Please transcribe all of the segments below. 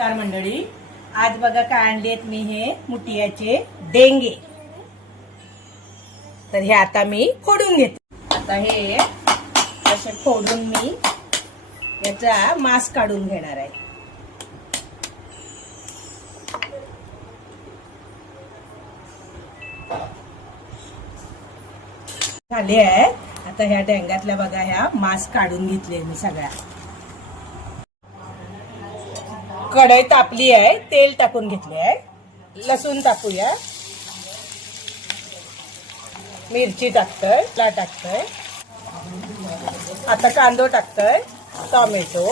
नमस्कार मंडळी, आज बघा काय आणलेत मी हे मुठियाचे डेंगे। तर हे आता मी फोडून घेते। आता हे असे फोडून मी याचा मांस काढून घेणार आहे। झाले आहे। आता ह्या डेंग्यातल्या बघा ह्या मांस काढून घेतले मी सगळ्या। कढई तापली आहे, तेल टाकून घेतले आहे। लसूण टाकूया, मिरची टाकतोय, टाकतोय आता कांदो टाकतोय, टोमॅटो,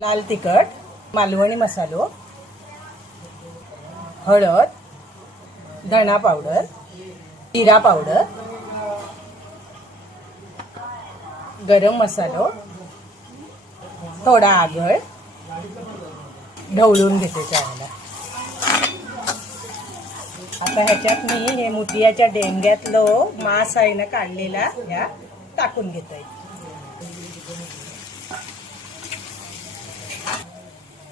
लाल तिखट, मालवणी मसालो, हळद, धना पावडर, जीरा पावडर, गरम मसालो, थोडा आगळ ढवळून घेते चांगला। आता ह्याच्यात मी हे मुठियाच्या डेंग्यातलं मांस आहे ना काढलेला ह्या टाकून घेतोय।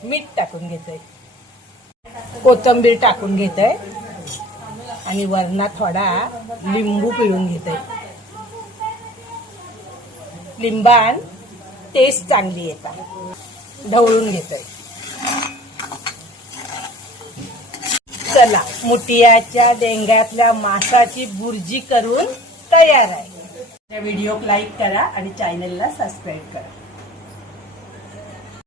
मीठ टाकून घेतोय, कोथिंबीर टाकून घेतोय आणि वरना थोडा लिंबू पिळून घेतोय। लिंबान टेस्ट चांगली येते। ढवळून घेतोय। चला, मुठियाच्या डेंग्यातल्या मांसाची भुर्जी करून तयार आहे। व्हिडिओ लाईक करा आणि चॅनलला सबस्क्राईब करा।